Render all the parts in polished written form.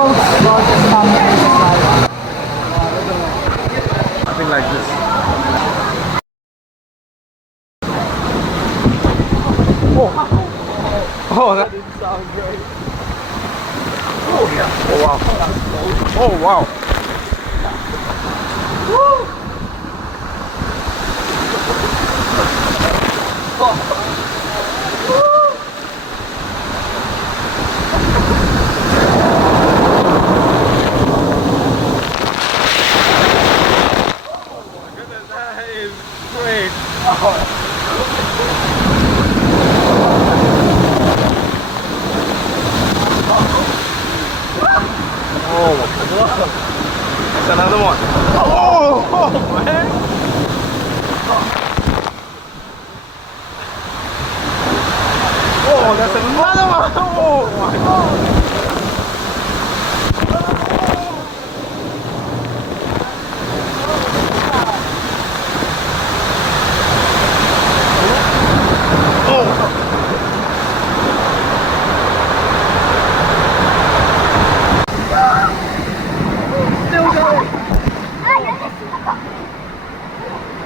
world's largest family water slide. Something like this. Oh, that didn't sound great. Oh, yeah. Oh, wow. Oh, wow. Oh my goodness, that is great. Oh, that's another one. Oh, man. Oh, that's another one. Oh my God.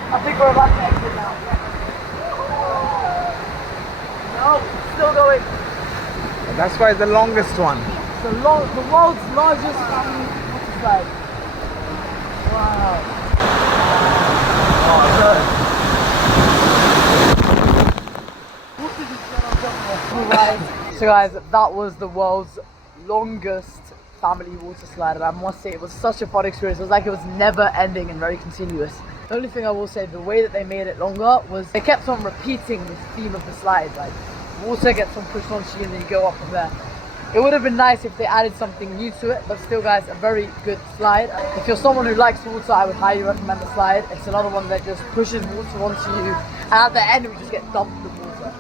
I think we're about to exit now. No, still going. That's why the longest one. The world's largest family water slide. Wow. So guys, that was the world's longest family water slide, and I must say it was such a fun experience. It was like it was never ending and very continuous. The only thing I will say, the way that they made it longer was they kept on repeating the theme of the slide. Like, water gets on pushed onto you and then you go up from there. It would have been nice if they added something new to it, but still guys, a very good slide. If you're someone who likes water, I would highly recommend the slide. It's another one that just pushes water onto you, and at the end we just get dumped with water.